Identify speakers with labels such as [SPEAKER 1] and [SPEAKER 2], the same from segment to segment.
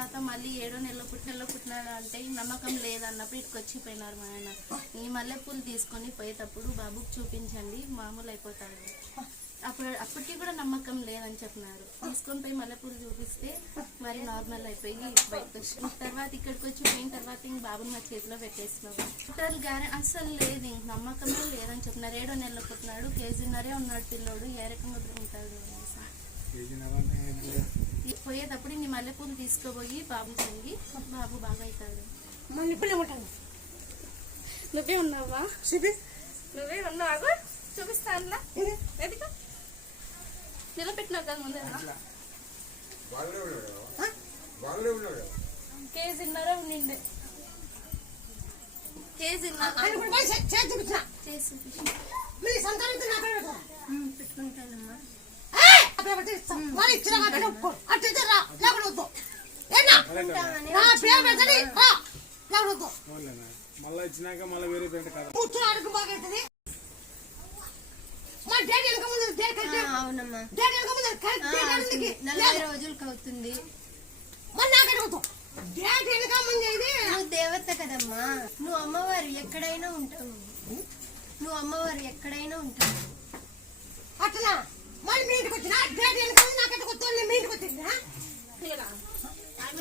[SPEAKER 1] తర్వాత మళ్ళీ ఏడో నెలలో పుట్టినలో పుట్టినాడు అంటే నమ్మకం లేదన్నప్పుడు ఇటుకు వచ్చిపోయినారు మా ఆయన. ఈ మల్లెపూలు తీసుకొని పోయేటప్పుడు బాబుకి చూపించండి మామూలు అయిపోతాడు అప్పుడు అప్పటికి కూడా నమ్మకం లేదని చెప్పినారు. తీసుకొని పోయి మల్లెపూలు చూపిస్తే మరి నార్మల్ అయిపోయి తర్వాత ఇక్కడికి వచ్చి పోయిన తర్వాత ఇంక బాబుని మా చేతిలో పెట్టేసినాం. టోటల్ గారి అసలు లేదు ఇంక నమ్మకమే లేదని చెప్పినారు. ఏడో నెలలో పుట్టినాడు కేజీన్నరే ఉన్నాడు పిల్లోడు ఏ రకంగా ఉంటాడు అనేసి. పోయేటప్పుడు నీ మల్లెపూలు తీసుకుపోయి బాబు చంగి బాబు బాగా అవుతాడు.
[SPEAKER 2] ఇప్పుడు ఏమంటాను
[SPEAKER 1] నువ్వే ఉన్నావా?
[SPEAKER 2] చూపి.
[SPEAKER 1] నువ్వే ఉన్నావు? చూపిస్తానులా ఎదిగా నిలబెట్టినావు కదా ముందే
[SPEAKER 3] బాగానే ఉన్నాడు
[SPEAKER 2] ఆ?
[SPEAKER 3] బాగానే ఉన్నాడు
[SPEAKER 1] కేజీన్నర ఉండిండే. కేజీన్నర. చేసి. పెట్టుకుంటానమ్మా
[SPEAKER 2] ఏయ్! అప్పుడు పెడితే ఇస్తాం. మరి ఇచ్చిన కాబట్టి ఒప్పుకో. అటు రా లేకుండా వద్దు ఏనా నా పేరు రా లేకుండా వద్దు
[SPEAKER 4] మళ్ళీ ఇచ్చినాక మళ్ళీ వేరే పేరు కదా
[SPEAKER 2] కూర్చో అడుగు మా డేట్ వెనక ముందు డేట్ కరెక్ట్
[SPEAKER 5] అవునమ్మా
[SPEAKER 2] డేట్ వెనక ముందు కరెక్ట్ డేట్
[SPEAKER 5] నలభై రోజులకు అవుతుంది
[SPEAKER 2] మరి నాకు వద్దు డేట్ వెనక ముందు ఇది
[SPEAKER 5] నువ్వు దేవత కదమ్మా నువ్వు అమ్మవారు ఎక్కడైనా ఉంటావు నువ్వు అమ్మవారు ఎక్కడైనా ఉంటావు
[SPEAKER 2] అట్లా మళ్ళీ మీ ఇంటికి వచ్చిన? డేట్ నాకైతే కొత్త మీ ఇంటికి వచ్చిందా?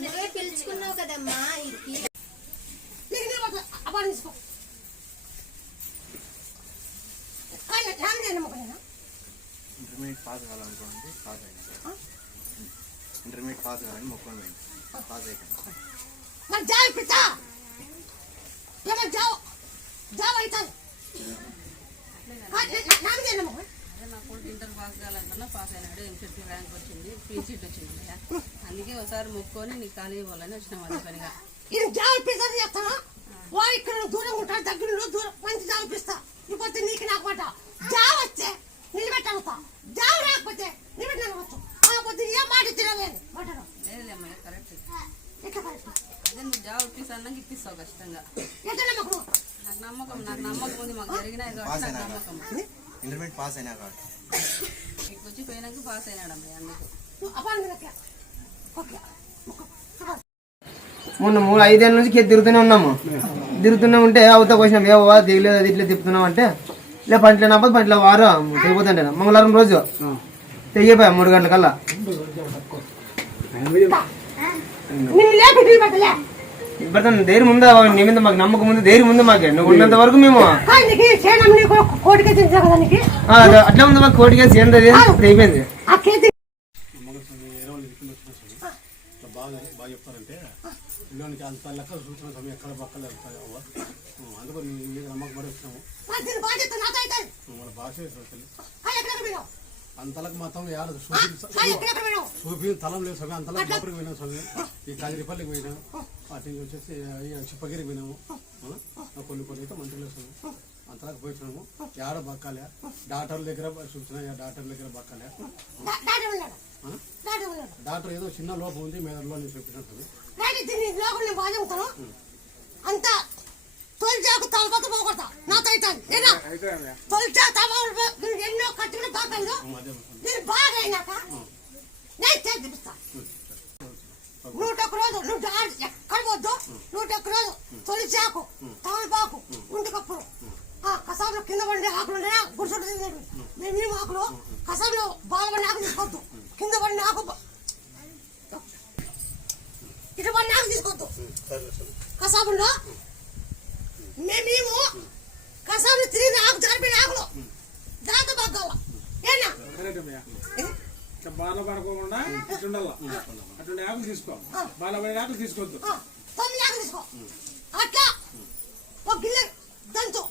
[SPEAKER 5] నువ్వే పిలుచుకున్నావు కదమ్మా? ఇది.
[SPEAKER 2] నీకు నేను అపారం తీసుకో. కానీ మొక్కలేనా?
[SPEAKER 6] ఇంటర్మీడియట్ పాస్ కావాలనుకోండి పాస్ అయినా. ఇంటర్మీడియట్ పాస్ కావాలని పోయింది. పాస్ అయిపోయింది.
[SPEAKER 2] మరి జావ్ పితా ఏమో జావ్. జావ్ అవుతాను. నాన్న చేయను
[SPEAKER 7] నా కొడుకు ఇంటర్ పాస్ కావాలనుకున్నా పాస్ అయినాడు ఎంసెట్ ర్యాంక్ వచ్చింది ఫ్రీ సీట్ వచ్చింది. అందుకే ఒకసారి మొక్కుకొని నీకు ఖాళీ ఇవ్వాలని వచ్చినాం అదే పనిగా.
[SPEAKER 2] ఇది జావ్ పిస్తా చేస్తాను వాడు ఇక్కడ దూరం ఉంటాడు దగ్గర దూరం మంచి జావ్ పిస్తా ఇప్పుడు నీకు నాకు మాట. జావ్ వస్తే నిలబెట్టాలతా జావ్ రాకపోతే నిలబెట్టాలవచ్చు కాకపోతే ఏ మాట ఇచ్చినావే మాట్లాడు
[SPEAKER 7] కరెక్ట్
[SPEAKER 2] ఎట్లా కరెక్ట్
[SPEAKER 7] అదే నువ్వు జాబ్ ఇప్పిస్తా అన్నాక ఇప్పిస్తావు ఖచ్చితంగా.
[SPEAKER 2] ఎట్లా నమ్మకం?
[SPEAKER 7] నాకు నమ్మకం నాకు నమ్మకం ఉంది మాకు
[SPEAKER 6] అయినా
[SPEAKER 7] నమ్మకం.
[SPEAKER 6] ఇంటర్మీడియట్ పాస్ అయినా కాబట్టి
[SPEAKER 7] ఇక్కడికి వచ్చి పోయినాక పాస్ అయినాడు అమ్మాయి అందుకు.
[SPEAKER 2] నువ్వు అపార్థం ఓకే
[SPEAKER 8] మొన్న మూడు ఐదేళ్ళ నుంచి తిరుగుతూనే ఉన్నాము. తిరుగుతూనే ఉంటే అవత వచ్చినాం ఏవా దిగలేదు అది ఇట్లా తిప్పుతున్నాం అంటే లే పంటలే నప్పదు పంటల వారం తెగిపోతుంటే మంగళవారం రోజు. తెగిపోయా మూడు గంటల ఇప్పుడు ధైర్యం ఉందా నీ మీద మాకు నమ్మకం ఉంది ధైర్యం ఉంది మాకే? నువ్వు ఉన్నంత వరకు మేము అట్లా ఉంది మాకు కోటి కేసు ఏంటది అయిపోయింది
[SPEAKER 4] బాగా చెప్తారంటే అంత లెక్క చూసిన సమయం ఎక్కడ నమ్మకం పడి వచ్చినాము మన భాష అంతలకు మాత్రం
[SPEAKER 2] పోయినావు?
[SPEAKER 4] చూపి తలం లేదు స్వామి అంతలకు లోపలికి పోయినాం స్వామి. ఈ కాగిరిపల్లికి పోయినాం. అటు నుంచి వచ్చేసి ఈ చిప్పగిరి పోయినాము. కొన్ని కొన్ని అయితే మంత్రులు స్వామి. అంతలకు పోయినాము యాడ బక్కాలే. డాక్టర్ దగ్గర చూసిన డాక్టర్ దగ్గర బక్కాలే.
[SPEAKER 2] డాక్టర్
[SPEAKER 4] ఏదో చిన్న లోపం ఉంది మెదడులో నేను
[SPEAKER 2] చెబుతాను అంతా తలపత పోగొడతా నాతో ఏనా తొలిచా నువ్వు ఎన్నో కట్టుకుని బాగా
[SPEAKER 4] అదే
[SPEAKER 2] నేను బాగా అయినాక నేను చూపిస్తా నూట ఒక్క రోజు నువ్వు డా- ఎక్కడ పోద్దు? నూట ఒక్క రోజు తొలిచాకు తమలపాకు ఉంటికప్పుడు ఆ కసాబులో కింద పడి ఆకులు ఉన్నాయా? మేము ఆకులు కసాబులో బాగా ఆకు తీసుకోవద్దు. కింద పడిన ఆకు ఇటు పడిన ఆకు తీసుకోవద్దు. కసాబుల్లో మేమేమో కసాబులు తిరిగిన ఆకు జరిపిన ఆకులు. దాంతో బాగా ఏనా?
[SPEAKER 4] బాధ పడకోకుండా ఇటు ఉండాల? అటువంటి ఆకులు తీసుకో. బాధ పడే ఆకులు తీసుకోవద్దు
[SPEAKER 2] ఆ, తొమ్మిది ఆకులు తీసుకో. అట్లా ఒక గిన్నె దంచు.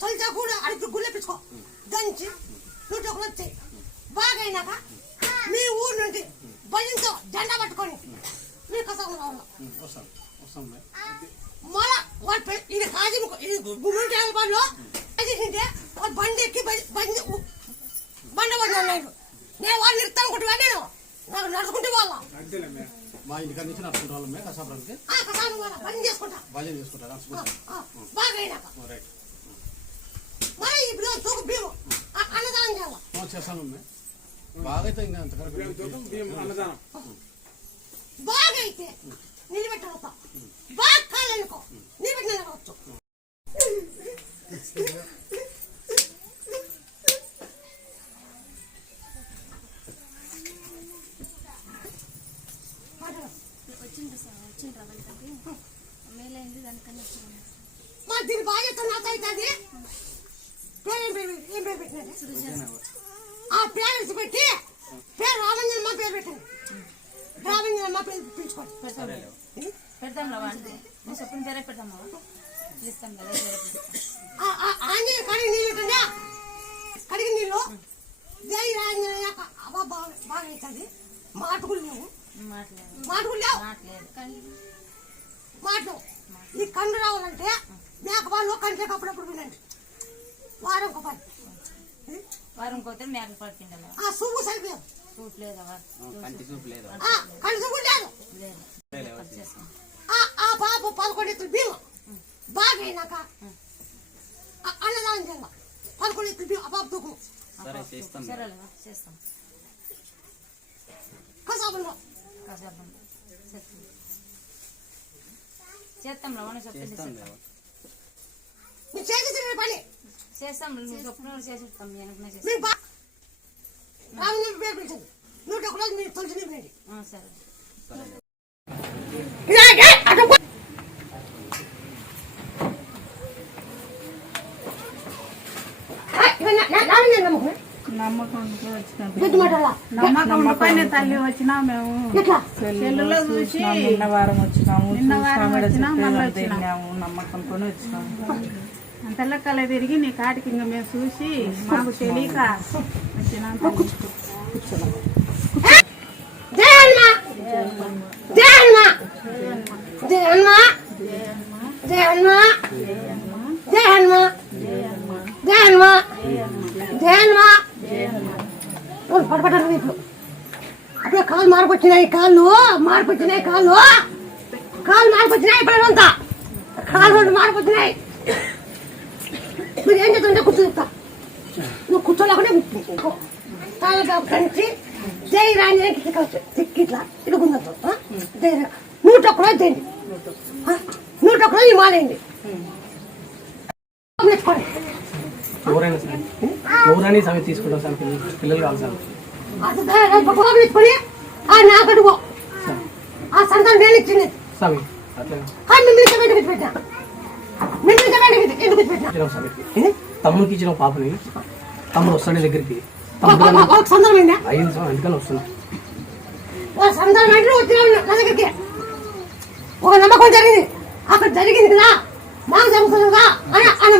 [SPEAKER 2] తొలిచా కూడా అడిపి గుల్లెప్పించుకో దంచి నూట ఒకటి వచ్చాయి బాగా అయినాక మీ ఊరు నుండి బలింతో జెండా పట్టుకొని మీ కసం రావాలి?
[SPEAKER 4] వస్తాం వస్తాం
[SPEAKER 2] మళ్ళా వాడు పె- ఇది కాజీ ఇది గుమ్మింటి పనిలో అది తింటే వాడు బండి ఎక్కి బండి బండి పడి ఉన్నాడు నేను వాళ్ళు నిరుతాను అనుకుంటున్నా నేను? నాకు నడుచుకుంటే వాళ్ళ.
[SPEAKER 4] మా ఇంటికాడ నుంచి నడుచుకుంటా కసాపురానికి.
[SPEAKER 2] వాళ్ళ చేసుకుంటా.
[SPEAKER 4] భజన చేసుకుంటారు
[SPEAKER 2] ఆ,
[SPEAKER 4] నడుచుకుంటారు
[SPEAKER 2] ఆ, బాగా అయినాక.
[SPEAKER 4] రైట్.
[SPEAKER 2] మరి ఇప్పుడు తూకు బియ్యం అ- అన్నదానం చేయాలి?
[SPEAKER 4] చేస్తాను బాగా అయితే ఇంకా అంత కరెక్ట్ బియ్యం అన్నదానం.
[SPEAKER 2] బాగా అయితే.
[SPEAKER 1] నిలబెట్టవచ్చా బాగా కాలనుకో నిలబెట్టి నిలబడవచ్చు.
[SPEAKER 2] మా దీని బాధ్యత నాకు పేరు ఏం పేరు? పెట్టినా ఆ పేరెంట్స్ పెట్టి పేరు రామంజన్ పేరు పెట్టింది. రామంజన్ మా పేరు పిలుచుకోండి
[SPEAKER 9] పెడతాం. రా వాడిని నువ్వు చెప్పిన పేరే పెడతాం పిలుస్తాం కదా పేరే పిలుస్తాం.
[SPEAKER 2] ఆ- ఆ- ఆంజనేయ కడిగి నీళ్ళు ఉంటుందా కడిగి నీళ్ళు. జై ఆంజనేయ. అబ్బా బాగా బాగా అవుతుంది మాటకులు
[SPEAKER 9] మాట్లాడు
[SPEAKER 2] మాటకులు లేవు. మాటలు ఈ కన్ను రావాలంటే మేక వాళ్ళు కంటే అప్పుడప్పుడు వినండి. వారం ఒక పని
[SPEAKER 9] వారం పోతే మేక పడుతుండాలి
[SPEAKER 2] ఆ సువ్వు సరిపోయావు
[SPEAKER 9] సూట్ లేదా
[SPEAKER 10] కంటి చూపు లేదు?
[SPEAKER 2] ఆ కళ్ళు సువ్వు లేదు. ఆ ఆ పాప పదకొండు ఎత్తులు బియ్యం. బాగా అయినాక అన్నదానం చేయాలి పదకొండు ఎత్తులు బియ్యం ఆ పాప
[SPEAKER 10] సరే చేస్తాం
[SPEAKER 9] చేస్తాం. కాసేపు చేస్తాం. చేస్తాం రా మనం చెప్పింది
[SPEAKER 10] చేస్తాం
[SPEAKER 2] చేసి పని
[SPEAKER 9] చేస్తాం నువ్వు చెప్పిన వెనకనే చేస్తాం.
[SPEAKER 2] మీకు బా రామలింగం పేరు పిలిచింది నూట ఒక రోజు మీరు తొలిచి నింపండి
[SPEAKER 9] ఆ, సరే.
[SPEAKER 7] నమ్మకంతో వచ్చినాం.
[SPEAKER 2] పెద్ద మాటలా
[SPEAKER 7] నమ్మకం పైన తల్లి వచ్చినా మేము. సెల్లులో చూసి నిన్న వారం వచ్చినాము నిన్న వారం వచ్చినాము నమ్మకంతోనే వచ్చినాము. అంతలో కల తిరిగి నీ కాటికి ఇంకా మేము చూసి మాకు తెలియక
[SPEAKER 2] పడపడ్డారు ఇప్పుడు అప్పుడే కాలు మార్పు వచ్చినాయి కాళ్ళు మార్పు వచ్చినాయి కాళ్ళు కాలు మార్పు వచ్చినాయి ఇప్పుడు అంతా కాళ్ళు రెండు మార్పు వచ్చినాయి మీరు ఏం చేస్తుంటే కూర్చో చెప్తా నువ్వు కూర్చోలేకుండా కూర్చో తాళగా కంచి జై రాణి ఇట్లా జై రా- నూట ఒక్క రోజు చేయండి? నూట ఒక్క రోజు నేర్చుకోండి
[SPEAKER 11] ఎవరైనా సరే ఎవరైనా సరే తీసుకుంటాం సార్ పిల్లలు కావాలి సార్
[SPEAKER 2] ఆ నాకడు పో. ఆ సంతానం నేను ఇచ్చింది
[SPEAKER 11] స్వామి
[SPEAKER 2] మిమ్మల్ని పెట్టా
[SPEAKER 11] తమ్ముడికి ఇచ్చిన పాపని తమ్ముడు వస్తాడు దగ్గరికి ఐదు అందుకని వస్తున్నా
[SPEAKER 2] ఒక నమ్మకం జరిగింది. అక్కడ జరిగింది కదా. మాకు జరుగుతుంది అని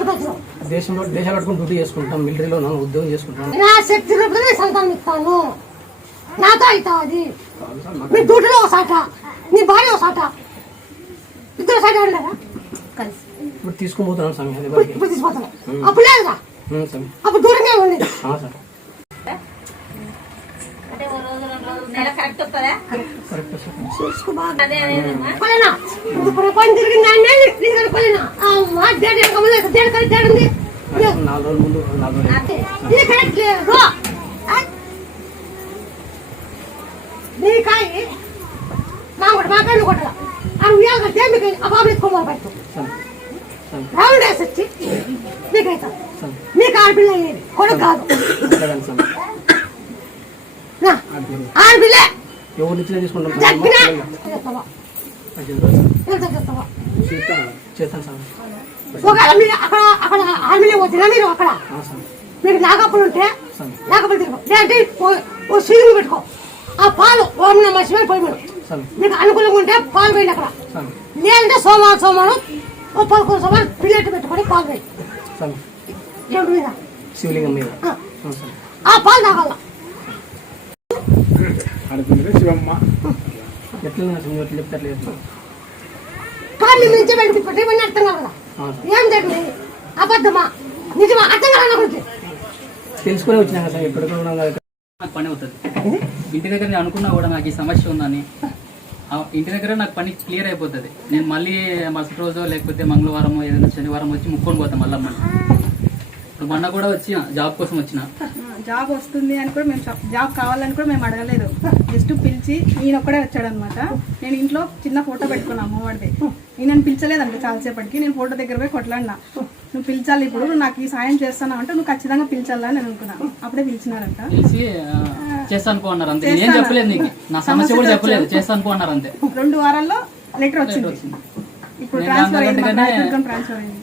[SPEAKER 11] దేశంలో దేశాలు కట్టుకుని డ్యూటీ చేసుకుంటాం మిలిటరీలో నా ఉద్యోగం చేసుకుంటాం
[SPEAKER 2] నా శక్తి రూపంలో సంతానం ఇస్తాను. నాతో అవుతావు అది. మీ డ్యూటీలో ఒక సాట నీ భార్య ఒక సాట. ఇద్దరు సాట ఉండరా
[SPEAKER 9] కలిసి.
[SPEAKER 11] ఇప్పుడు తీసుకుని పోతున్నాం స్వామి అదే బాగా.
[SPEAKER 2] ఇప్పుడు తీసుకుపోతాను అప్పుడు లేదుగా అప్పుడు దూరంగా ఉంది
[SPEAKER 11] సార్.
[SPEAKER 2] తిరిగిందా అమ్మా కలిసి ఉంది?
[SPEAKER 11] నాలుగు రోజుల ముందు నాలుగు రోజులు.
[SPEAKER 2] కరెక్ట్ లేదు? నీ కాయ. మా కొట్టాల ఆ ఉయ్యాలు కడితే మీకు ఆ బాబు
[SPEAKER 11] స్వామి
[SPEAKER 2] రౌండ్ వేసి వచ్చి
[SPEAKER 11] స్వామి
[SPEAKER 2] మీకు ఆడపిల్ల కొడుకు కాదు ఆడపిల్ల
[SPEAKER 11] ఎవరు ఇచ్చినా తీసుకుంటాం? చేస్తాను
[SPEAKER 2] ఒకవేళ మీరు అక్కడ అక్కడ ఆర్మీలో వచ్చినా మీరు అక్కడ మీకు నాగప్పులు ఉంటే నాగప్పులు తిరుగు లేదంటే ఓ- పెట్టుకో ఆ పాలు ఓం నమ శివాయ పోయి మీకు అనుకూలంగా ఉంటే పాలు పోయింది అక్కడ. లేదంటే సోమవారం సోమవారం ఓ పదకొండు సోమవారం పిల్లెట్ పెట్టుకొని పాలు పోయి
[SPEAKER 11] స్వామి
[SPEAKER 2] ఏమిటి మీద
[SPEAKER 11] శివలింగం మీద.
[SPEAKER 2] ఆ, పాలు తాగాల
[SPEAKER 12] శివమ్మ.
[SPEAKER 11] ఎట్లా స్వామి ఎట్లా చెప్తే అట్లా చేస్తాం
[SPEAKER 2] కాళ్ళు మించి వెంటనే పెట్టి ఇవన్నీ అర్థం కాదు ఏం జరిగింది? అబద్ధమా? నిజమా? అర్థం కాదు
[SPEAKER 11] తెలుసుకునే వచ్చినాక సార్ కదా.
[SPEAKER 13] నాకు పని అవుతుంది. ఇంటి దగ్గర నేను అనుకున్నా కూడా నాకు ఈ సమస్య ఉందని. ఇంటి దగ్గర నాకు పని క్లియర్ అయిపోతుంది. నేను మళ్ళీ మరుసటి రోజు లేకపోతే మంగళవారం ఏదైనా శనివారం వచ్చి ముక్కొని పోతాం మళ్ళీ ఇప్పుడు మొన్న కూడా వచ్చిన జాబ్ కోసం వచ్చిన.
[SPEAKER 7] జాబ్ వస్తుంది అని కూడా మేము జాబ్ కావాలని కూడా మేము అడగలేదు. జస్ట్ పిలిచి ఈయన ఒక్కడే వచ్చాడనమాట. నేను ఇంట్లో చిన్న ఫోటో పెట్టుకున్నా అమ్మవాడిది ఈయన పిలిచలేదంట చాలాసేపటికి. నేను ఫోటో దగ్గర పోయి కొట్లాడినా. నువ్వు పిలిచాలి ఇప్పుడు నువ్వు నాకు ఈ సాయం చేస్తాను అంటే నువ్వు ఖచ్చితంగా పిలిచాలా అని నేను అనుకున్నా. అప్పుడే పిలిచినారంట.
[SPEAKER 13] తెలిసి ఆ,
[SPEAKER 7] ఆ,
[SPEAKER 13] చేస్తాను పో అన్నారు అంతే. నేను చెప్పలేదు నీకు. నా సమస్య కూడా చెప్పలేదు. చేస్తాను పో అన్నారు అంతే.
[SPEAKER 12] రెండు వారాల్లో లెటర్ వచ్చింది. ఇప్పుడు ట్రాన్స్ఫర్ అయింది. రాయదుర్గం ట్రాన్స్ఫర్ అయింది.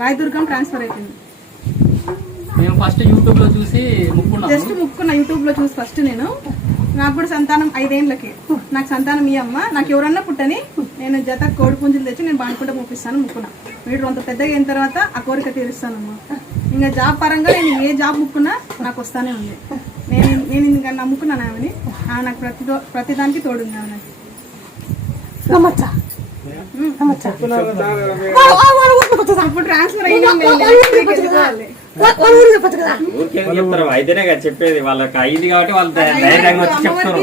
[SPEAKER 12] రాయదుర్గం ట్రాన్స్ఫర్ అయిపోయింది.
[SPEAKER 13] ఫస్ట్ యూట్యూబ్లో చూసి
[SPEAKER 12] జస్ట్ ముక్కున్న యూట్యూబ్లో చూసి ఫస్ట్ నేను. నాకు కూడా సంతానం ఐదేండ్లకి. నాకు సంతానం ఈ అమ్మ నాకు ఎవరన్నా పుట్టని నేను జత కోడి పుంజులు తెచ్చి నేను బానుకుంటే ముప్పిస్తాను ముక్కున్నా వీడు అంత పెద్దగా అయిన తర్వాత ఆ కోరిక తీరుస్తానమ్మా. ఇంకా జాబ్ పరంగా నేను ఏ జాబ్ ముక్కున్నా నాకు వస్తానే ఉంది. నేను నేను ఇంకా నమ్ముకున్నాను ఆమెని ఆమె నాకు ప్రతి ప్రతిదానికి తోడుంది ఆమె నాకు ఇప్పుడు ట్రాన్స్ఫర్ అయ్యింది
[SPEAKER 2] ఊరు చెప్పచ్చు కదా?
[SPEAKER 14] ఊరికేం చెప్తారు. అయితేనే కదా చెప్పేది. వాళ్ళకి అయింది కాబట్టి వాళ్ళు ధైర్యంగా వచ్చి చెప్తారు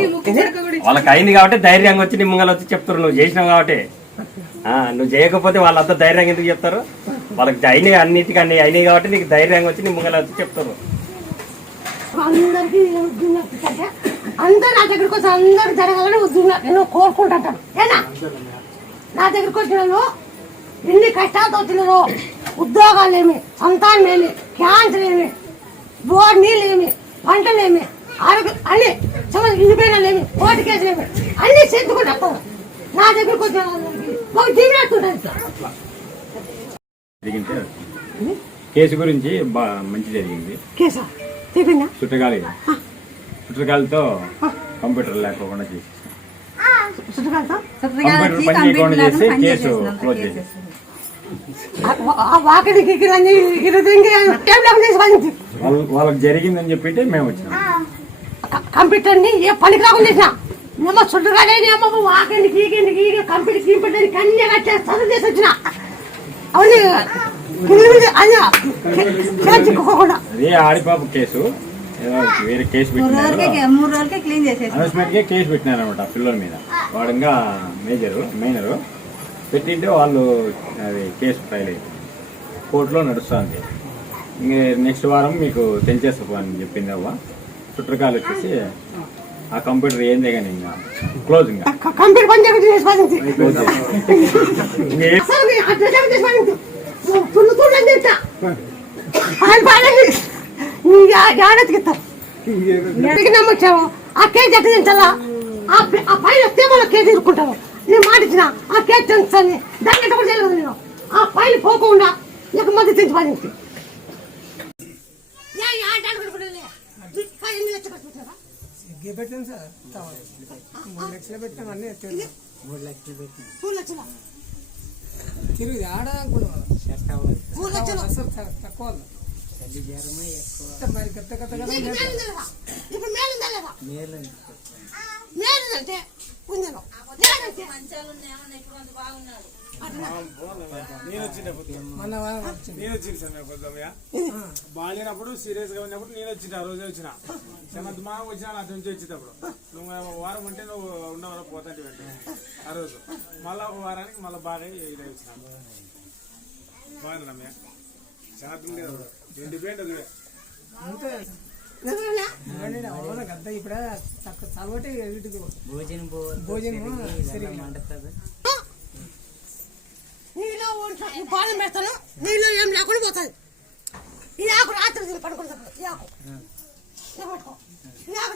[SPEAKER 14] వాళ్ళకి అయింది కాబట్టి ధైర్యంగా వచ్చి నీ ముంగల వచ్చి చెప్తారు నువ్వు చేసినావు కాబట్టి. ఆ, నువ్వు చేయకపోతే వాళ్ళంతా ధైర్యంగా ఎందుకు చెప్తారు? వాళ్ళకి అయినాయి అన్నిటికీ అన్ని అయినాయి కాబట్టి నీకు ధైర్యంగా వచ్చి నీ ముంగల వచ్చి చెప్తారు.
[SPEAKER 2] అందరికీ అందరూ నా దగ్గరికి వచ్చి అందరికి జరగాలని నేను కోరుకుంటాను ఏనా? నా దగ్గరికి వచ్చిన ఎన్ని కష్టాలతో వచ్చినారో ఉద్యోగాలేమి సంతానమేమి క్యాన్సర్ ఏమి బోర్ నీళ్ళేమి? పంటలేమి? ఆరోగ్యం అన్ని సమస్య ఇండిపోయినలేమి కోర్టు కేసులేమి? అన్ని చెప్పుకుంటా నా దగ్గరికి వచ్చిన ఒక
[SPEAKER 3] కేసు గురించి మంచి జరిగింది.
[SPEAKER 2] కేసా? చెప్పిందా?
[SPEAKER 3] చుట్టగాలి చుట్టగాలితో కంప్యూటర్ లేకోకుండా చేసి
[SPEAKER 2] చుట్టుకాలతో
[SPEAKER 3] కంప్యూటర్ పని చేయకుండా చేసి కేసు క్లోజ్ చేసేసి.
[SPEAKER 2] వాకిడికి
[SPEAKER 3] వాళ్ళకి జరిగిందని చెప్పితే మేము వచ్చినాం.
[SPEAKER 2] కంప్యూటర్ని ఏ పనికి రాకుండా చేసిన ఏమో చుట్టుగానే ఏమో వాకిండికి ఈకిండికి ఈకి కంప్యూటర్ కంప్యూటర్ కన్యా కట్టేసి చదువు చేసి వచ్చిన. చేర్చుకోకుండా
[SPEAKER 3] అదే ఆడిపాప కేసు. వేరే కేసు పెట్టినారు.
[SPEAKER 5] మూడు రోజులకే క్లీన్ చేసేసి
[SPEAKER 3] అనౌన్స్మెంట్ కే కేసు పెట్టినారనమాట పిల్లల మీద. వాడు ఇంకా మేజరు మైనరు. పెట్టింటే వాళ్ళు అది కేసు ఫైల్ అయింది కోర్టులో నడుస్తుంది. ఇంక నెక్స్ట్ వారం మీకు తెంచేస్తా అని చెప్పింది అవ్వ. చుట్టకాలు వచ్చేసి ఆ కంప్యూటర్ ఏందే కానీ ఇంకా క్లోజ్ ఇంకా
[SPEAKER 2] ఆ కేసు ఎక్కడ తింటాలా ఆ పి- ఆ పైన వస్తే మళ్ళీ కేసు తీసుకుంటాము నేను మాట ఇచ్చిన ఆ కేసు తెంచుతాను దాన్ని కూడా చేయలేదు నేను. ఆ పైన పోకుండా నీకు మధ్య తెంచి పాడించి మూడు లక్షలు పెట్టినా
[SPEAKER 8] తిరిగి ఆడ
[SPEAKER 2] మూడు లక్షలు.
[SPEAKER 8] అసలు తక్కువ మరి కొత్త కొత్త
[SPEAKER 2] నీకు మేలు? మేలు అంటే
[SPEAKER 15] నేను వచ్చింది పొద్దుమయ్య బాగాలేనప్పుడు సీరియస్గా ఉన్నప్పుడు నేను వచ్చిన ఆ రోజే వచ్చిన. సమంత మా వచ్చిన అటు నుంచి వచ్చేటప్పుడు నువ్వు ఒక వారం ఉంటే నువ్వు ఉన్నవారు పోతాంటి వెంటనే. ఆ రోజు. మళ్ళా ఒక వారానికి మళ్ళీ బాగా ఇది వచ్చిన. బాగుందమ్మయ్య చాలా ఎండిపోయింది అదే
[SPEAKER 2] నిజమేనా?
[SPEAKER 8] అవును గద్ద ఇప్పుడు తక్కువ చదవటి వీటికి.
[SPEAKER 13] భోజనం
[SPEAKER 8] భోజనం సరిగా
[SPEAKER 2] నీలో బాణం పెడతాను నీలో ఏం లేకుండా పోతుంది. ఈ ఆకు రాత్రి తిని పడుకుంటా ఈ ఆకు. ఇలా పట్టుకో. ఈ ఆకు